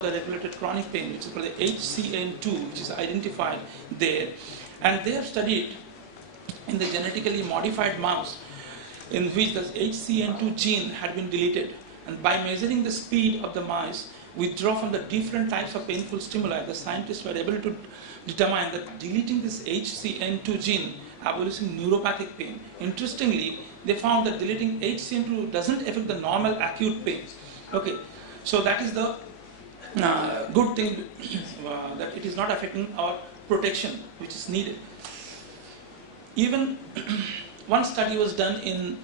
the regulated chronic pain, which is called the HCN2, which is identified there. And they have studied in the genetically modified mouse in which the HCN2 gene had been deleted. And by measuring the speed of the mice withdraw from the different types of painful stimuli, the scientists were able to determine that deleting this HCN2 gene abolishes neuropathic pain. Interestingly, they found that deleting HCN2 doesn't affect the normal acute pains. Okay, so that is the good thing that it is not affecting our protection, which is needed. Even one study was done in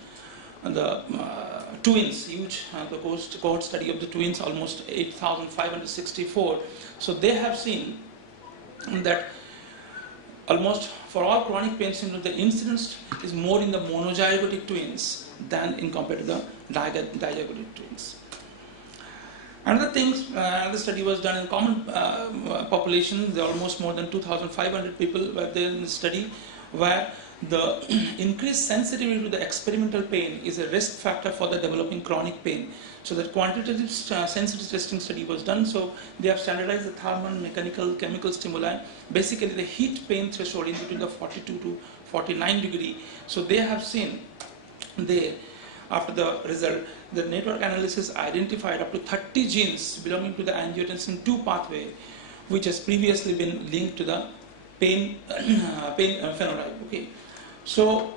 the twins, huge the cohort study of the twins, almost 8,564. So they have seen that almost for all chronic pain syndrome, the incidence is more in the monozygotic twins than in compared to the dizygotic twins. Another thing, another study was done in common population. There are almost more than 2,500 people were there in the study, where the increased sensitivity to the experimental pain is a risk factor for the developing chronic pain. So that quantitative sensitivity testing study was done. So they have standardized the thermal, mechanical, chemical stimuli, basically the heat pain threshold in between the 42 to 49 degree. So they have seen there, after the result, the network analysis identified up to 30 genes belonging to the angiotensin 2 pathway, which has previously been linked to the pain phenotype. Okay, so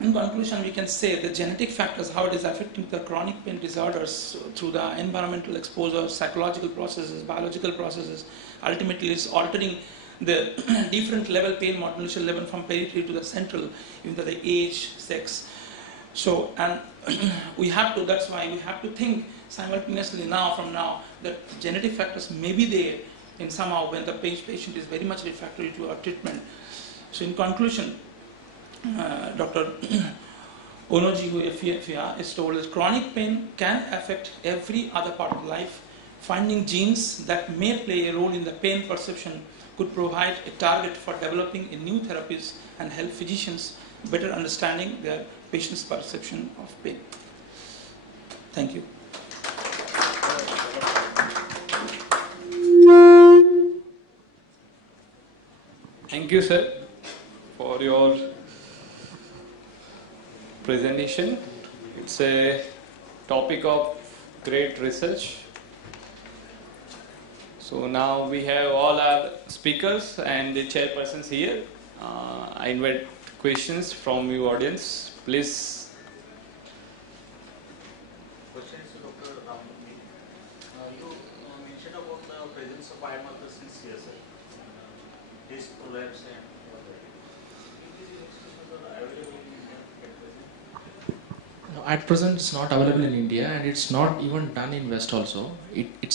in conclusion, we can say the genetic factors, how it is affecting the chronic pain disorders through the environmental exposure, psychological processes, biological processes, ultimately is altering the different level pain modulation level from periphery to the central, even to the age, sex. So, and we have to, that's why we have to think simultaneously from now, that genetic factors may be there in somehow when the patient is very much refractory to our treatment. So in conclusion, Dr. Onoji Uefia is told that chronic pain can affect every other part of life. Finding genes that may play a role in the pain perception could provide a target for developing new therapies and help physicians better understanding their patient's perception of pain. Thank you. Thank you, sir, for your presentation. It's a topic of great research. So now we have all our speakers and the chairpersons here. I invite questions from you audience. Please. Questions to Dr. Ramamurthy. You mentioned about the presence of biomarkers in CSF, disc prolapse and No, at present it's not available in India, and it's not even done in West also. It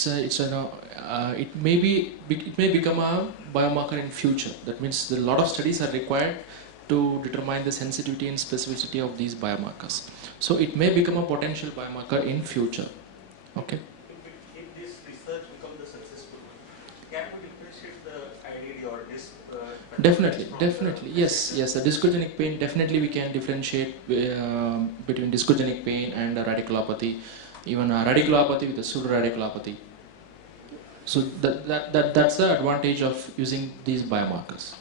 may become a biomarker in future. That means a lot of studies are required to determine the sensitivity and specificity of these biomarkers. So it may become a potential biomarker in future. Okay. if this research becomes successful, can we differentiate the IDD or disc? Definitely, yes. The discogenic pain, definitely we can differentiate between discogenic pain and radiculopathy, even radiculopathy with a pseudo-radiculopathy. So that's the advantage of using these biomarkers.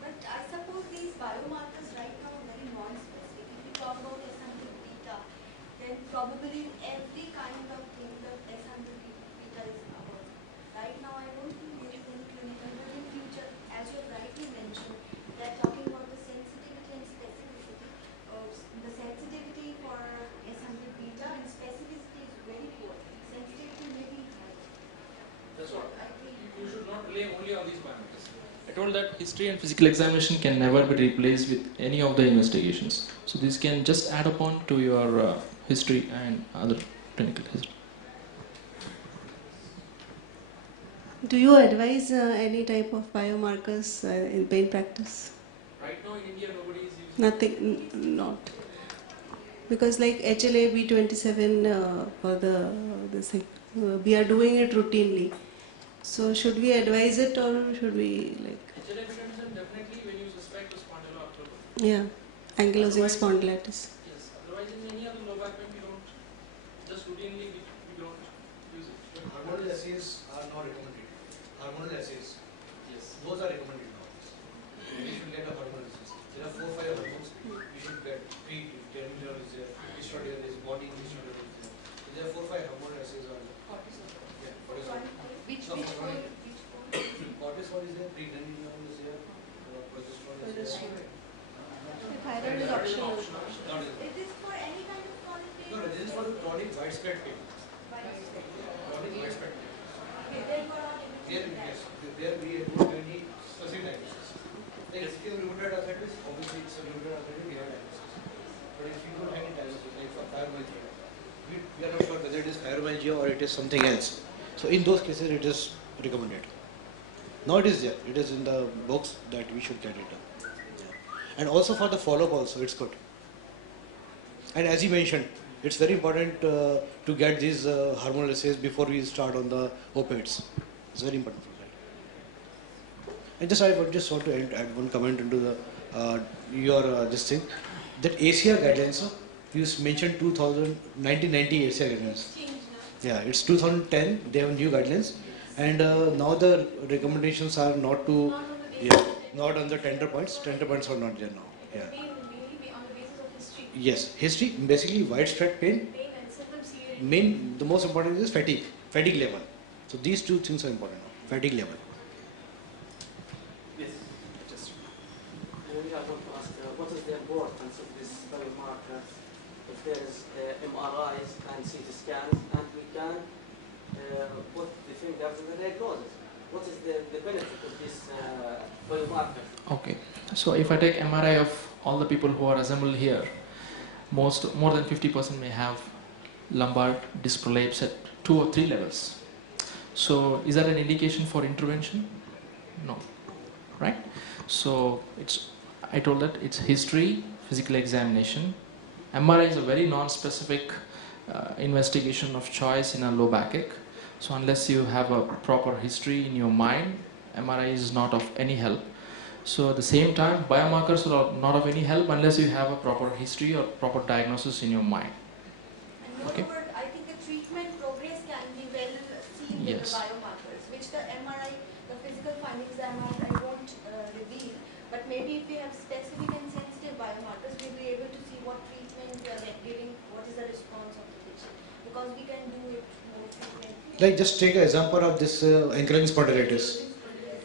But I suppose these biomarkers right now are very non-specific. If we talk about S100 beta, then probably every kind of thing that S100 beta is about. Right now I don't think there is any clinical, but in future, as you have rightly mentioned, they are talking about the sensitivity and specificity. The sensitivity for S100 beta and specificity is very poor. Sensitivity may be high. That's what. You should not rely only on these parameters. I told that history and physical examination can never be replaced with any of the investigations. So this can just add upon to your history and other clinical history. Do you advise any type of biomarkers in pain practice? Right now in India nobody is using. Nothing, not. Because like HLA B27 for this thing, we are doing it routinely. So should we advise it, or should we like? HLA definitely when you suspect a spondyloarthropathy. Yeah, ankylosing spondylitis. Yes. Otherwise in any other low back pain we don't just routinely we don't use it. hormonal assays are now recommended. Hormonal assays. Yes. Those are recommended now. You should get a hormonal assay. There are 4 or 5 hormones you should get. Terminal is there, estradiol is, body estradiol is there. So there are 4 or 5 hormonal assays are there. Yeah, cortisol. Which No, one? cortisol is there, pregnenolone is there, progesterone is there. Thyroid is optional. Not is It is for any kind of chronic pain? No, this is for the chronic widespread pain. Chronic widespread pain. Okay, then you are not There, interested in that. yes, there we don't have any specific diagnosis. Like if you have rheumatoid arthritis, obviously it's a rheumatoid arthritis, we have diagnosis. But if you don't have any diagnosis, like for fibromyalgia, we are not sure whether it is fibromyalgia or it is something else. So in those cases, it is recommended. Now it is there. It is in the books that we should get it done. And also for the follow-up also, it's good. And as you mentioned, it's very important to get these hormonal assays before we start on the opiates. It's very important for that. And just I would just want to add one comment into the your this thing, that ACR guidelines. You mentioned 1990 ACR guidelines. Change now. Yeah, it's 2010. They have new guidelines, and now the recommendations are not to Not on the basis not on the tender points. Tender points are not there now. Yeah. mainly on the basis of history. Yes, history, basically widespread pain. Pain and symptom severity. The most important is fatigue level. So these two things are important now. Fatigue level. Yes. Just. I want to ask, what is the importance of this biomarkers if there is MRIs and CT scans and we can put the finger for the diagnosis? What is the benefit of this biomarker? Okay. So if I take MRI of all the people who are assembled here, more than 50% may have lumbar disc prolapse at 2 or 3 levels. So is that an indication for intervention? No, right? So I told that it's history, physical examination. MRI is a very non-specific investigation of choice in a low backache. So unless you have a proper history in your mind, MRI is not of any help. So at the same time, biomarkers are not of any help unless you have a proper history or proper diagnosis in your mind. And Okay. moreover, I think the treatment progress can be well seen with Yes. the biomarkers, which the MRI, the physical findings the MRI won't reveal. But maybe if we have specific and sensitive biomarkers, we'll be able to see what treatment we are giving, what is the response of the patient, because we can do it more frequently. Like just take an example of this ankylosing spondylitis.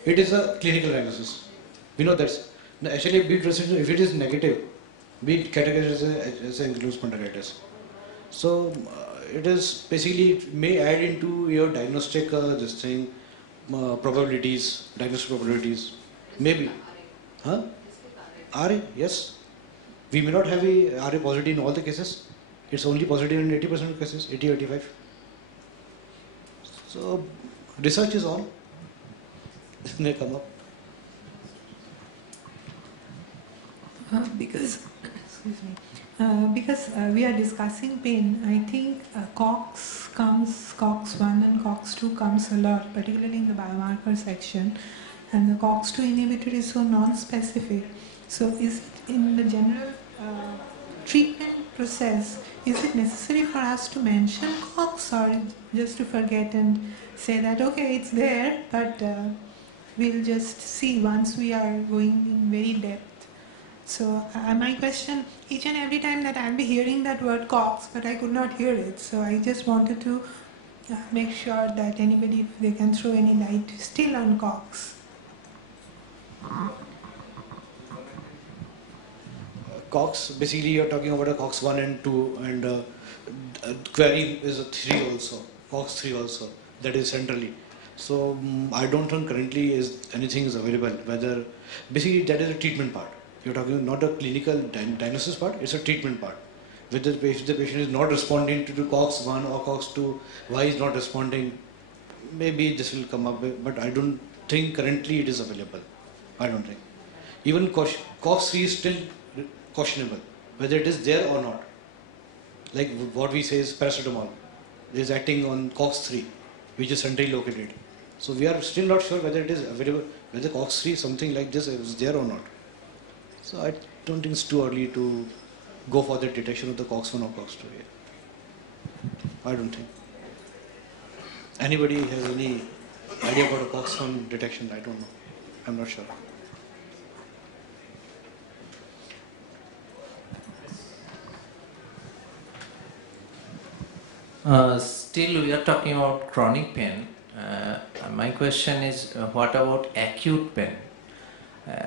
It is a clinical diagnosis. We know that. Actually, if it is negative, we categorize it as ankylosing spondylitis. So it is basically it may add into your diagnostic probabilities, diagnostic probabilities. Maybe. Huh? RA, yes. We may not have a RA positive in all the cases. It's only positive in 80% of cases, 80 or 85. So research is on. It may come up. Because we are discussing pain, I think COX-1 and COX-2 comes a lot, particularly in the biomarker section, and the COX-2 inhibitor is so non-specific. So is it in the general treatment process, is it necessary for us to mention COX or just to forget and say that okay, it's there, but we'll just see once we are going in very depth? So my question, each and every time that I'll be hearing that word COX, but I could not hear it. So I just wanted to make sure that anybody, if they can throw any light still on COX. COX, basically you're talking about a COX 1 and 2 and query is a 3 also, COX 3 also, that is centrally. So I don't think currently anything is available, whether, basically that is a treatment part. You're talking not a clinical diagnosis part, it's a treatment part. Whether the patient is not responding to COX 1 or COX 2, why is not responding, maybe this will come up, but I don't think currently it is available. I don't think. Even COX 3 is still questionable, whether it is there or not. Like what we say is paracetamol is acting on COX 3, which is centrally located. So we are still not sure whether it is available, whether COX 3 something like this is there or not. So I don't think it's too early to go for the detection of the COX 1 or COX 2 here. I don't think. Anybody has any idea about a COX-1 detection? I don't know. I'm not sure. Still, we are talking about chronic pain. My question is, what about acute pain?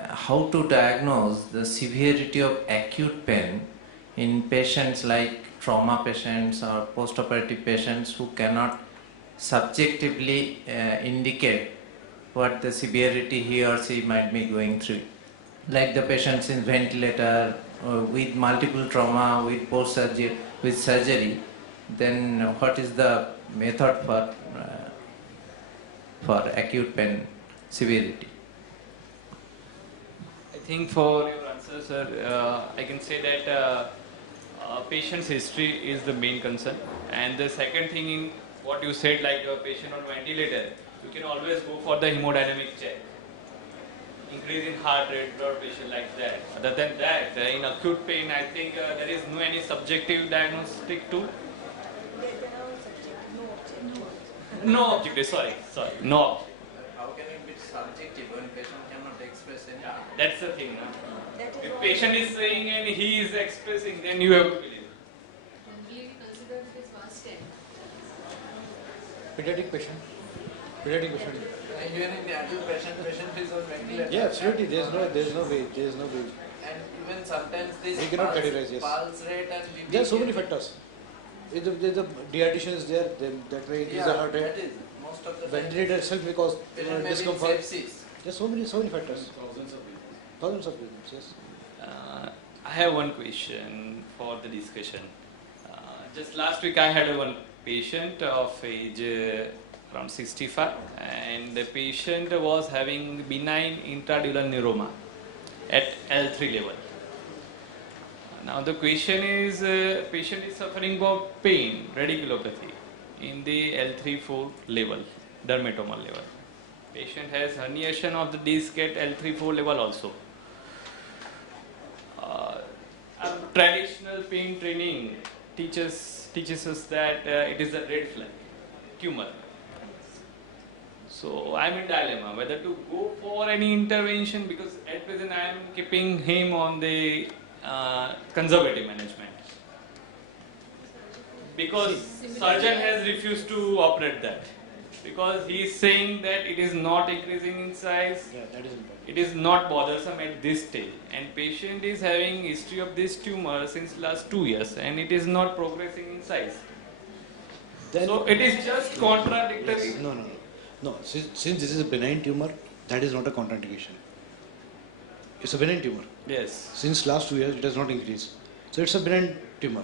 How to diagnose the severity of acute pain in patients like trauma patients or post-operative patients who cannot subjectively indicate what the severity he or she might be going through, like the patients in ventilator with multiple trauma, with post-surgery, with surgery. Then what is the method for acute pain severity? I think for your answer, sir, I can say that patient's history is the main concern. And the second thing, in what you said, like a patient on ventilator, you can always go for the hemodynamic check. Increase in heart rate, blood pressure, like that. Other than that, in acute pain, I think there is no any subjective diagnostic tool. No objective, sorry, no. How can it be subjective when patient cannot express anything? Yeah, that's the thing. If patient is saying and he is expressing, then you have to believe. Pediatric patient. Pediatric patient. Even in the adult patient is on ventilator. Yeah, absolutely. There is no way. And even sometimes this We cannot categorize, yes. pulse rate and BPM. There are so many factors. If the dehydration is there, then that way increase the heart rate. That is most of the Ventilator itself because patient may be in discomfort. sepsis. There's so many factors. Thousands of reasons, yes. I have one question for the discussion. Just last week I had one patient of age around 65, and the patient was having benign intradural neuroma at L3 level. Now the question is, patient is suffering from pain, radiculopathy in the L3-4 level, dermatomal level. Patient has herniation of the disc at L3-4 level also. Our traditional pain training teaches us that it is a red flag, tumor. So I'm in dilemma whether to go for any intervention, because at present I am keeping him on the conservative management, because surgeon has refused to operate that, because he is saying that it is not increasing in size. Yeah, that is important. It is not bothersome at this stage, and patient is having history of this tumor since last 2 years, and it is not progressing in size. Then So it is just contradictory. yes, no. Since this is a benign tumor, that is not a contraindication. It's a benign tumor. Yes. Since last 2 years, it has not increased. So it's a benign tumor.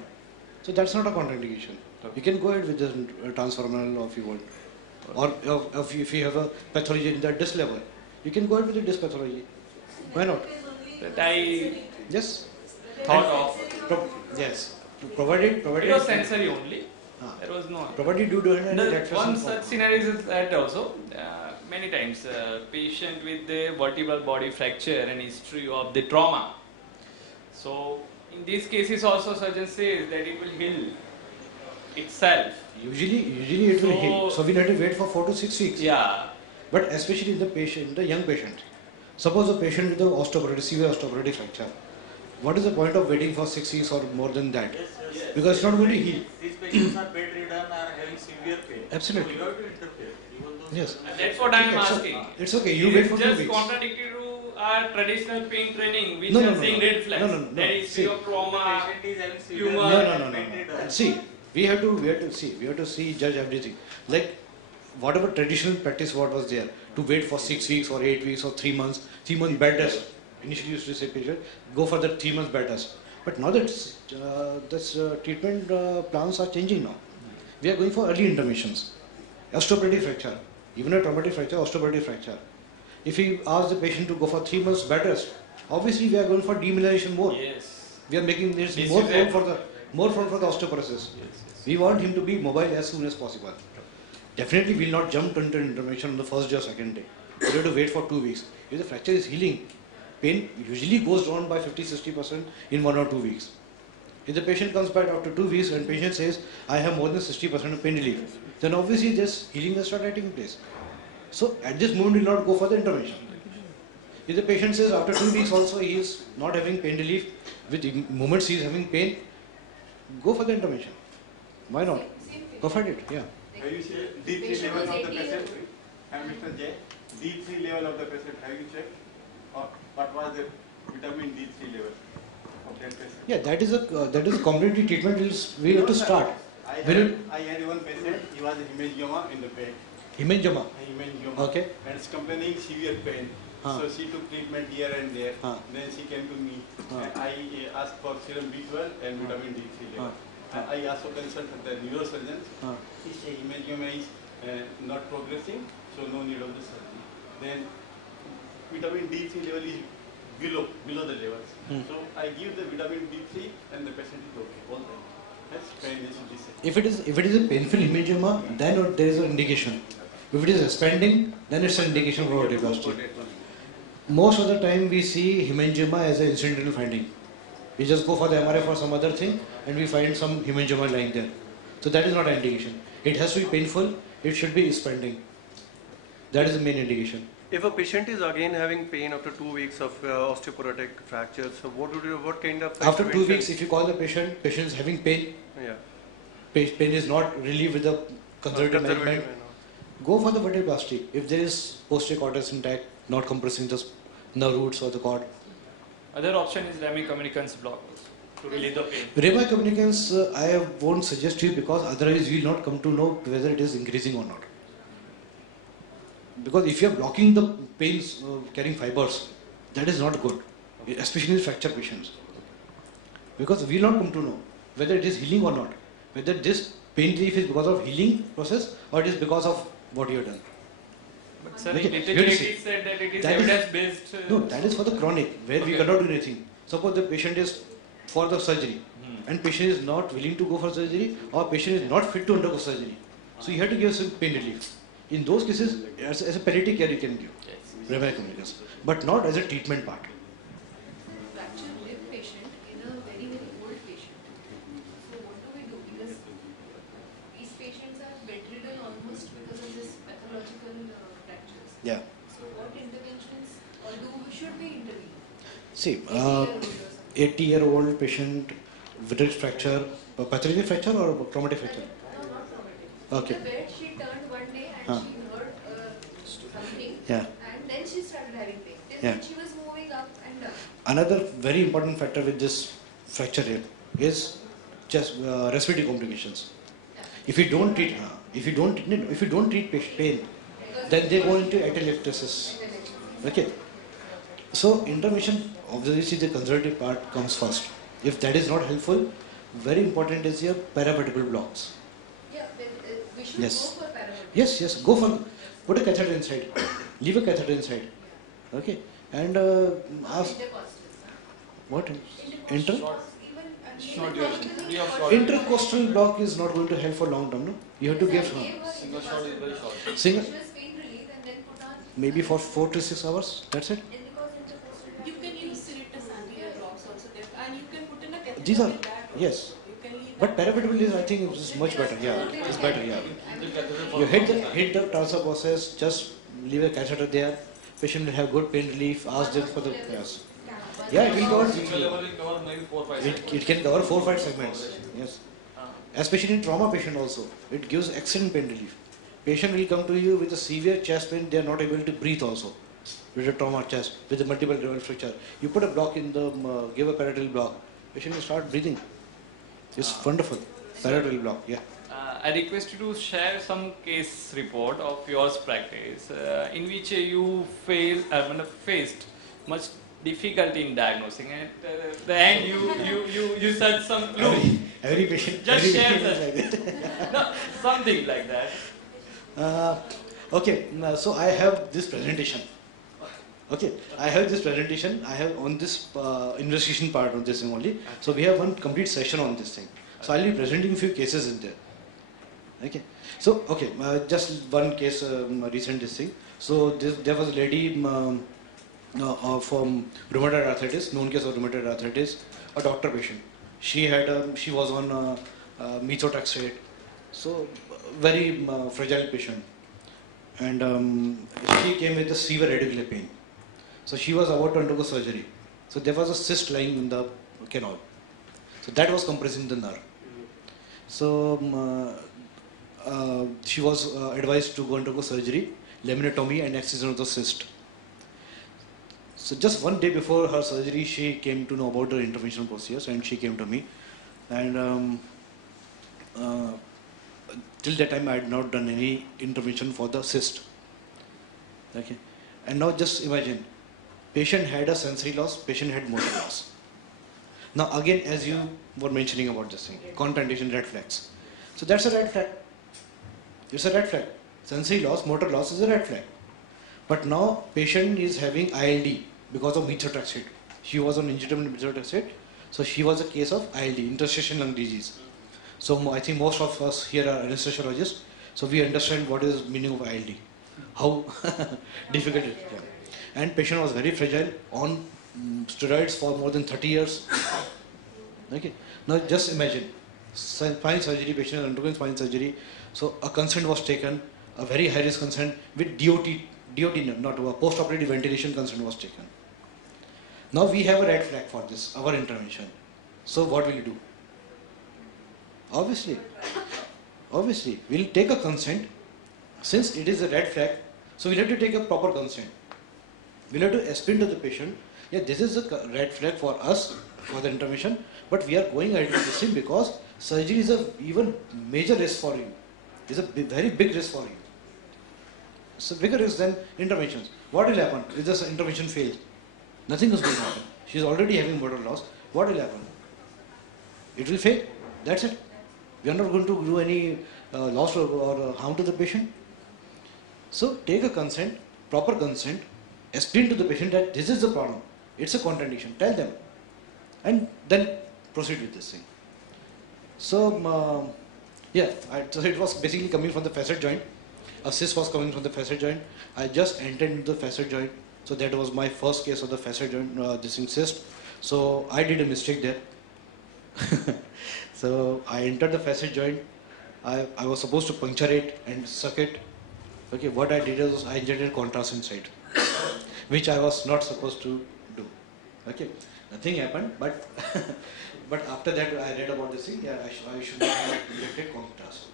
So that's not a contraindication. You can go ahead with the transformal, or if you want, or if you have a pathology in the disc level, you can go ahead with the disc pathology. Why not? That I Yes. thought of. Yes. Provided. It was sensory only. Ah. There was no. Provided you do it. The one such scenario is that also many times patient with the vertebral body fracture and history of the trauma. So in these cases also surgeon says that it will heal itself. Usually it will heal. So we'll have to wait for 4 to 6 weeks. Yeah. But especially in the young patient. Suppose a patient with a severe osteoporotic fracture. What is the point of waiting for 6 weeks or more than that? Yes. Because it's not going to heal. These patients are bedridden and are having severe pain. Absolutely. So you have to interfere. Even though Yes. And that's what I am Okay, so asking. it's okay. You It wait is for 2 just weeks. contradictory to our traditional pain training, which No, are no, saying no. red flags. No, no, no. That is See. of trauma. patient is having severe Tumor. No. bedridden. See, we have to see, judge everything. Like whatever traditional practice what was there, to wait for 6 weeks or 8 weeks or 3 months, 3 months bed rest. Initially used to say patient, go for the 3 months bed rest. But now that treatment plans are changing now. We are going for early interventions. Osteoporotic fracture, even a traumatic fracture, osteoporotic fracture. If we ask the patient to go for 3 months bed rest, obviously we are going for demyelination more. Yes. We are making this This more is prone it. for the osteoporosis. We want him to be mobile as soon as possible. Definitely we will not jump into intervention on the first day or second day. We have to wait for 2 weeks. If the fracture is healing, pain usually goes down by 50-60% in 1 or 2 weeks. If the patient comes back after 2 weeks and patient says, I have more than 60% of pain relief, then obviously this healing will start taking place. So at this moment, we will not go for the intervention. If the patient says after 2 weeks also he is not having pain relief, with the moments he is having pain, go for the intervention. Why not? Go for it, yeah. Have you checked D3 level of the patient? And Mr. J, D3 level of the patient, have you checked? Or what was the vitamin D3 level of that patient? Yeah, that is a complementary treatment we have to start. I had one patient, he was hemangioma in the back. Hemangioma? Hemangioma. Okay. And is complaining severe pain. So she took treatment here and there. Then she came to me. And I asked for serum B12 and vitamin D3 level. And I also consulted the neurosurgeon. He said hemangioma is not progressing, so no need of the surgery. Then vitamin D3 level is below the levels. So I give the vitamin D3 and the patient is okay all the time. That's pain is If it is a painful hemangioma, then there is an indication. If it is expanding, then it's an indication for vertebroplasty. Most of the time we see hemangioma as an incidental finding. We just go for the MRI for some other thing and we find some hemangioma lying there. So that is not an indication. It has to be painful, it should be expanding. That is the main indication. If a patient is again having pain after 2 weeks of osteoporotic fracture, so what kind of After 2 weeks, if you call the patient is having pain, pain is not relieved with the conservative management, go for the vertebroplasty. If there is posterior cortex intact, not compressing the nerve roots or the cord. Other option is rami communicans block to relieve the pain. Rami communicans I won't suggest you because otherwise you will not come to know whether it is increasing or not. Because if you are blocking the pains carrying fibers, that is not good, especially in fracture patients. Because we will not come to know whether it is healing or not, whether this pain relief is because of healing process or it is because of what you have done. But sir, it said that it is evidence-based. No, that is for the chronic, where we cannot do anything. Suppose the patient is for the surgery, and patient is not willing to go for surgery, or patient is not fit to undergo surgery. So you have to give some pain relief. In those cases, as a palliative care you can give Rami communicans, but not as a treatment part. Fracture rib patient in a very, very old patient. So what do we do? Because these patients are bedridden almost because of this pathological fractures. Yeah. So what interventions or should we intervene? See, 80-year-old patient with a fracture, pathological fracture or traumatic fracture? No, not traumatic. Okay. In the bed she turned one day and she heard something, and then she started having pain. Till then she was moving up and down. Another very important factor with this fracture here is just respiratory complications. If you don't treat, pain, then they go into atelectasis. Okay. So intervention, obviously the conservative part comes first. If that is not helpful, very important is your paravertebral blocks. Yeah, we should go for paravertebral. Yes, go for, put a catheter inside, leave a catheter inside, okay, and ask, what? Intercostal block is not going to help for long term, no? You have to give, single, maybe for 4 to 6 hours, that's it. You can use serratus anterior blocks also there, and you can put in a catheter. These are, with that also. yes. But paravertebral is, I think, is much better. Yeah, it's better. Yeah. You hit the transfer process. Just leave a catheter there. Patient will have good pain relief. Ask them for the yes. Yeah, it will cover. It can cover 4 or 5 segments. Yes. Especially in trauma patient also, it gives excellent pain relief. Patient will come to you with a severe chest pain. They are not able to breathe also. With a trauma chest, with a multiple level fracture, you put a block in the give a parietal block. Patient will start breathing. It's wonderful. Parietal block, yeah. I request you to share some case report of yours practice in which you faced much difficulty in diagnosing. At the end, you said some clue. Every patient. Just share that. No, something like that. Okay, so I have this presentation. Okay, I have this presentation. I have on this investigation part of this thing only. So we have one complete session on this thing. So I'll be presenting a few cases in there. Okay. So okay, just one case, recent this thing. So there was a lady from rheumatoid arthritis, known case of rheumatoid arthritis, a doctor patient. She was on methotrexate, so very fragile patient, and she came with a severe radicular pain. So she was about to undergo surgery. So there was a cyst lying in the canal. So that was compressing the nerve. So she was advised to go undergo surgery, laminotomy and excision of the cyst. So just one day before her surgery, she came to know about the intervention procedures, and she came to me. And till that time, I had not done any intervention for the cyst. Okay, and now just imagine, patient had a sensory loss, patient had motor loss. Now again, as you were mentioning about this thing, contraindication, red flags. So that's a red flag. It's a red flag. Sensory loss, motor loss is a red flag. But now patient is having ILD because of methotrexate. She was on injectable methotrexate, so she was a case of ILD, interstitial lung disease. So I think most of us here are anesthesiologists, so we understand what is meaning of ILD, how difficult it is. And patient was very fragile, on steroids for more than 30 years. Okay. Now just imagine, spine surgery, patient is undergoing spine surgery, so a consent was taken, a very high risk consent with DOT, not a post-operative ventilation consent was taken. Now we have a red flag for this, our intervention. So what will you do? Obviously, we'll take a consent. Since it is a red flag, so we'll have to take a proper consent. We'll have to explain to the patient, yeah, this is a red flag for us, for the intervention, but we are going ahead with this thing because surgery is a even major risk for you. It's a very big risk for you. It's a bigger risk than interventions. What will happen if this intervention fails? Nothing is going to happen. She is already having motor loss. What will happen? It will fail. That's it. We are not going to do any loss or harm to the patient. So take a consent, proper consent, explain to the patient that this is the problem. It's a contraindication. Tell them. And then proceed with this thing. So, so it was basically coming from the facet joint. A cyst was coming from the facet joint. I just entered into the facet joint. So that was my first case of the facet joint, this cyst. So I did a mistake there. So I entered the facet joint. I was supposed to puncture it and suck it. Okay, what I did was I injected contrast inside, which I was not supposed to do. Okay, nothing happened, but but after that I read about this thing. Yeah, I should not have injected contrast,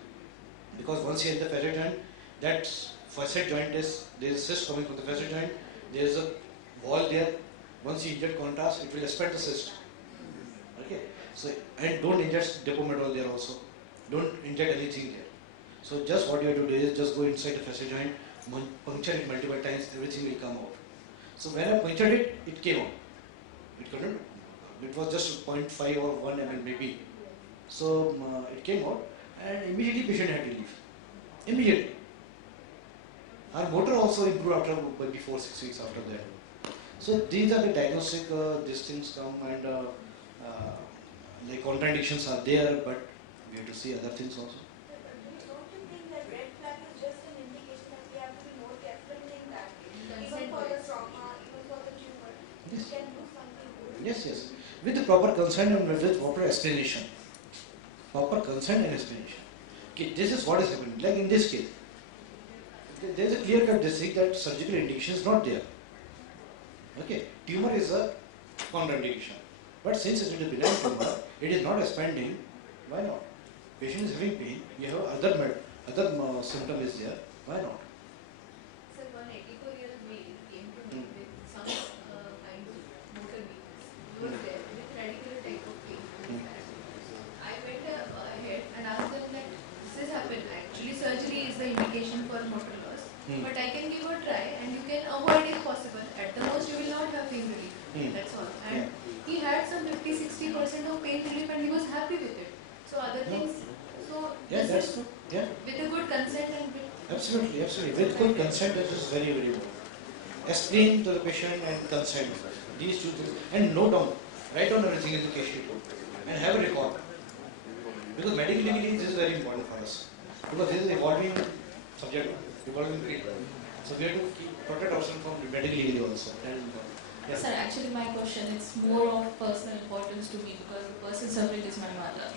because once you hit the facet joint, that facet joint there is a cyst coming from the facet joint. There is a wall there. Once you inject contrast, it will expand the cyst. Okay, so and don't inject depomedrol there also. Don't inject anything there. So just what you have to do is just go inside the facet joint, puncture it multiple times, everything will come out. So when I punctured it, it came out. It couldn't. It was just 0.5 or 1 mm maybe. So it came out, and immediately patient had to leave. Immediately. Our motor also improved after maybe 4-6 weeks after that. So these are the diagnostic. These things come, and like contradictions are there, but we have to see other things also. Yes. With the proper consent and with proper explanation. Proper consent and explanation. Okay, this is what is happening. Like in this case, there is a clear-cut decision that surgical indication is not there. Okay, tumor is a contraindication. But since it is a benign tumor, it is not expanding. Why not? Patient is having pain. You have other symptom is there. Why not? Sir, one 84-year-old male came to me with some kind of motor weakness. He was there with radicular type of pain. I went ahead and asked them that this has happened. Actually, surgery is the indication for motor loss. But I can give a try and you can avoid if possible. At the most, you will not have pain relief. That's all. And he had some 50-60% of pain relief and he was happy with it. So other things. So yeah, that's good. Yeah. With a good consent and absolutely. With good consent, that is very, very good. Explain to the patient and consent. These two things, and note down. Write down everything in the case sheet and have a record. Because medically this is very important for us. Because this is evolving subject, evolving field. So we have to protect ourselves from medically also. That is important. Yes. Sir, actually my question is more of personal importance to me because the person suffering is my mother.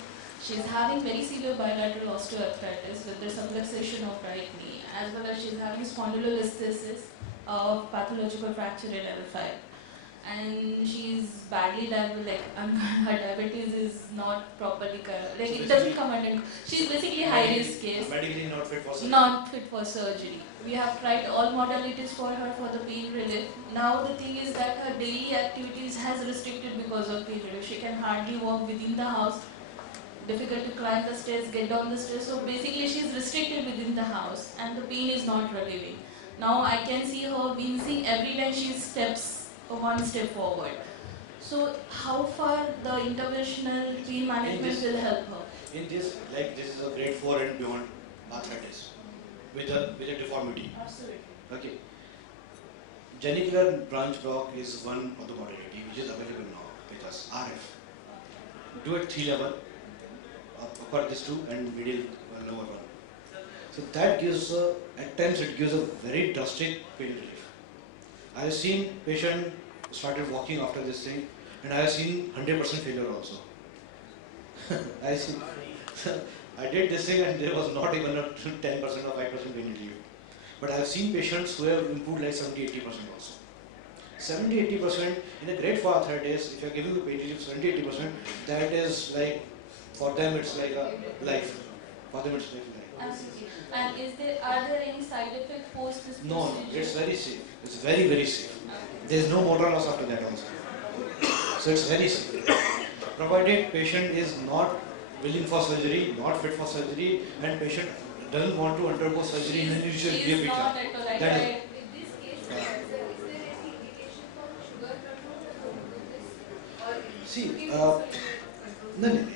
She is having very severe bilateral osteoarthritis with the subluxation of right knee, as well as she is having spondylolisthesis of pathological fracture in L5. And she is badly diabetic, her diabetes is not properly, like it doesn't come under, she's basically high risk case. Medically not fit for surgery. Not fit for surgery. We have tried all modalities for her for the pain relief. Now the thing is that her daily activities has restricted because of pain relief. She can hardly walk within the house, difficult to climb the stairs, get down the stairs. So basically she is restricted within the house and the pain is not relieving. Now I can see her wincing every time she steps one step forward. So how far the interventional pain management will help her? In this, like this is a grade 4 and beyond arthritis with a deformity. Absolutely. Okay. Genicular branch block is one of the modality which is available now with us, RF. Do it 3 level, upper this 2 and middle lower 1. So that gives, at times it gives a very drastic pain relief. I have seen patient started walking after this thing, and I have seen 100% failure also. I did this thing and there was not even a 10% or 5% pain relief. But I have seen patients who have improved like 70-80% also. 70-80% in a grade 4 arthritis, if you are giving the pain relief 70-80%, that is like, for them it's like a life. For them it's like life. Absolutely. And are there any side effects post this procedure? No, it's very safe. It's very, very safe. There is no motor loss after that also. So it's very safe. Provided patient is not willing for surgery, not fit for surgery, and patient doesn't want to undergo surgery in an initial period. Not at all. That is, see, no,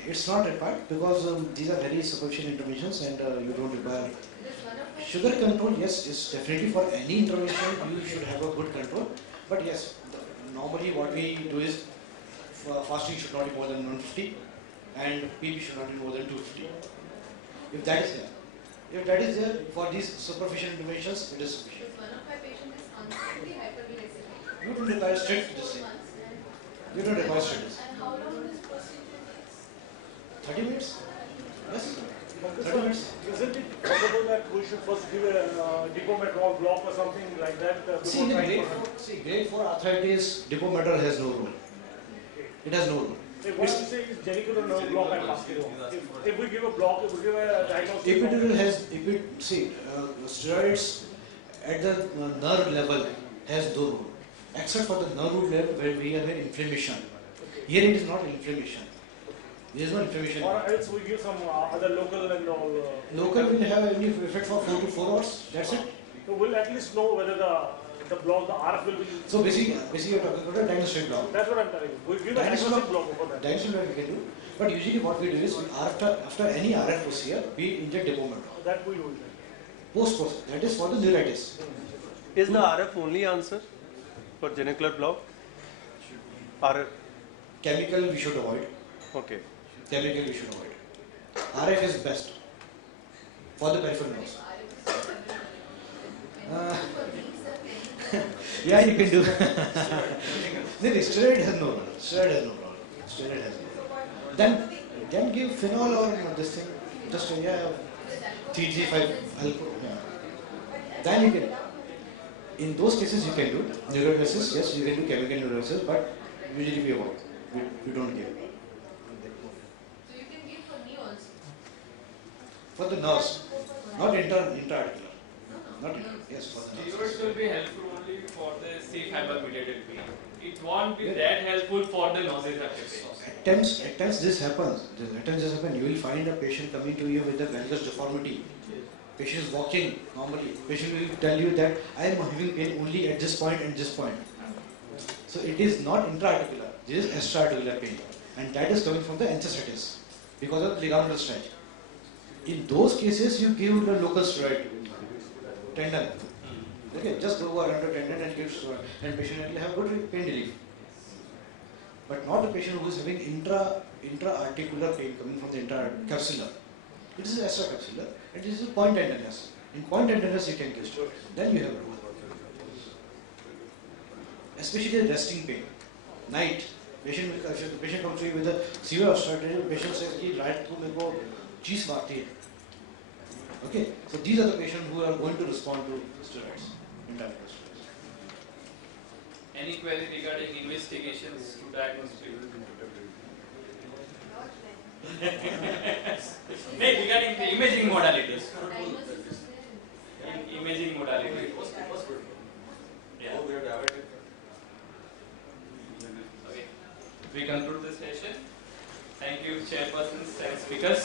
it's not required because these are very superficial interventions and you don't require. Sugar control, yes, is definitely for any intervention you should have a good control. But yes, normally what we do is fasting should not be more than 150 and PP should not be more than 250. If that is there, for these superficial interventions, it is sufficient. One of my patients is constantly hyperglycemic. You don't require strict this thing. You don't require strict. And how long this procedure takes? 30 minutes? Yes. 30 minutes. Isn't it possible that we should first give a Depo-Medrol block or something like that? Grade 4 arthritis, Depo-Medrol has no role. It has no role. What you say is genicular nerve block I'm asking. If we give a block, if we give a diagnosis. Epidural has, steroids at the nerve level has no role. Except for the nerve root level where we have an inflammation. Here it is not inflammation. There is no inflammation. Or else we give some other local and all. Local will have any effect for 4 to 4 hours. That's it. So we'll at least know whether the block, the RF will be. So basically you're talking about a diagnostic block. That's what I'm telling you. We give a diagnostic block for that. Diagnostic block we can do. But usually what we do is after any RF procedure, we inject Depo-Medrol. That we do. Post. That is for the neuritis. Is the RF only answer for genicular block? RF? Chemical we should avoid. Okay. Chemical we should avoid. RF is best for the peripheral nerves. Yeah, you can do. Steroid has no role. Steroid has no role. Then give phenol or this thing. Just 335 alcohol. Yeah. Then you can. In those cases you can do neurolysis. Yes, you can do chemical neurolysis, but usually we avoid. We don't give. So you can give for knee also? For the nerves, not intra-articular. Not yes, for the nerves. Steroids will be helpful only for the C fiber mediated pain. It won't be that helpful for the nausea pain. At times this happens. You will find a patient coming to you with a valgus deformity. Patient is walking normally. Patient will tell you that I am having pain only at this point and this point. So it is not intra-articular. This is extra-articular pain, and that is coming from the enthesitis because of ligamental stretch. In those cases, you give the local steroid, tendon. Okay, just go over under tendon and give steroid, and patient will have good pain relief. But not the patient who is having intra-articular pain coming from the intracapsular. It is extracapsular, and this is point tenderness. In point tenderness, you can give steroid. Then you have a role. especially the resting pain. Night, patient comes to you with a severe obstructive, patient says, "Ki right through मेरे को cheese मारती है." Okay, so these are the patients who are going to respond to steroids, intravenous steroids. Any query regarding investigations to diagnose treatment? No, regarding the imaging modalities. Imaging modalities. Yeah. Okay. We conclude the session. Thank you, chairpersons and speakers.